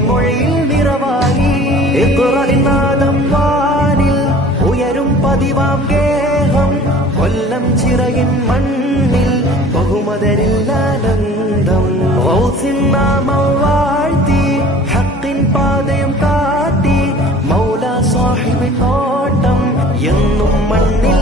മൊഴിയിൽ നിറവായി നാദം വാനിൽ ഉയരും പതിവാം ഗേഹം കൊല്ലം ചിറകിൻ മണ്ണിൽ ബഹുമതരില്ലാനന്ദം നാമം വാഴ്ത്തി ഹക്കിൻ പാതയം കാട്ടി മൗല സാഹിബിൻ ഓട്ടം എന്നും മണ്ണിൽ